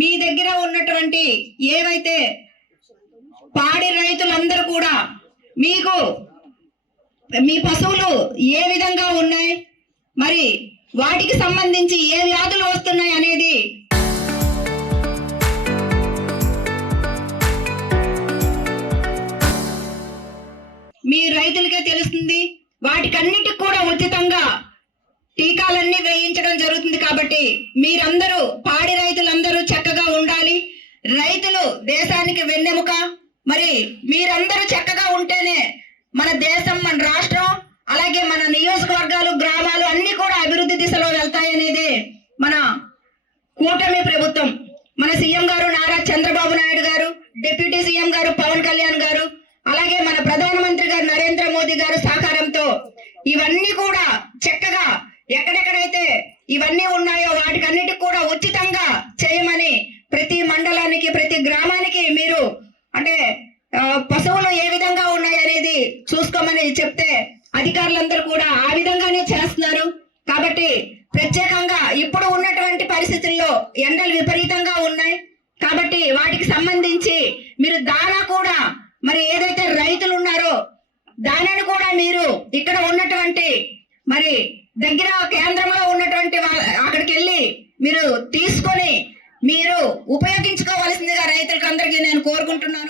మీ దగ్గర ఉన్నటువంటి ఏవైతే పాడి రైతులందరూ కూడా మీకు మీ పశువులు ఏ విధంగా ఉన్నాయి, మరి వాటికి సంబంధించి ఏ వ్యాధులు వస్తున్నాయి అనేది మీ రైతులకే తెలుస్తుంది. వాటికన్నిటికి కూడా ఉచితంగా టీకాలన్నీ వేయించడం జరుగుతుంది. కాబట్టి మీరందరూ పాడి రైతులందరూ చక్కగా ఉండాలి. రైతులు దేశానికి వెన్నెముక. మరి మీరందరూ చక్కగా ఉంటేనే మన దేశం, మన రాష్ట్రం, అలాగే మన నియోజకవర్గాలు, గ్రామాలు అన్ని కూడా అభివృద్ధి దిశలో వెళ్తాయనేది మన కూటమి ప్రభుత్వం, మన సీఎం గారు నారా చంద్రబాబు నాయుడు గారు, డిప్యూటీ సీఎం గారు పవన్ కళ్యాణ్ గారు, అలాగే మన ప్రధానమంత్రి గారు నరేంద్ర మోదీ గారు సహకారంతో ఇవన్నీ కూడా చక్కగా ఎక్కడెక్కడైతే ఇవన్నీ ఉన్నాయో వాటికన్నిటికి కూడా ఉచితంగా చేయమని ప్రతి మండలానికి, ప్రతి గ్రామానికి మీరు అంటే పశువులు ఏ విధంగా ఉన్నాయి అనేది చూసుకోమని చెప్తే అధికారులందరూ కూడా ఆ విధంగానే చేస్తున్నారు. కాబట్టి ప్రత్యేకంగా ఇప్పుడు ఉన్నటువంటి పరిస్థితుల్లో ఎండలు విపరీతంగా ఉన్నాయి. కాబట్టి వాటికి సంబంధించి మీరు దానా కూడా, మరి ఏదైతే రైతులు ఉన్నారో దానిని కూడా మీరు ఇక్కడ ఉన్నటువంటి మరి దగ్గర కేంద్రంలో ఉన్నటువంటి అక్కడికి వెళ్ళి మీరు తీసుకొని మీరు ఉపయోగించుకోవాల్సిందిగా రైతులకు అందరికీ నేను కోరుకుంటున్నాను.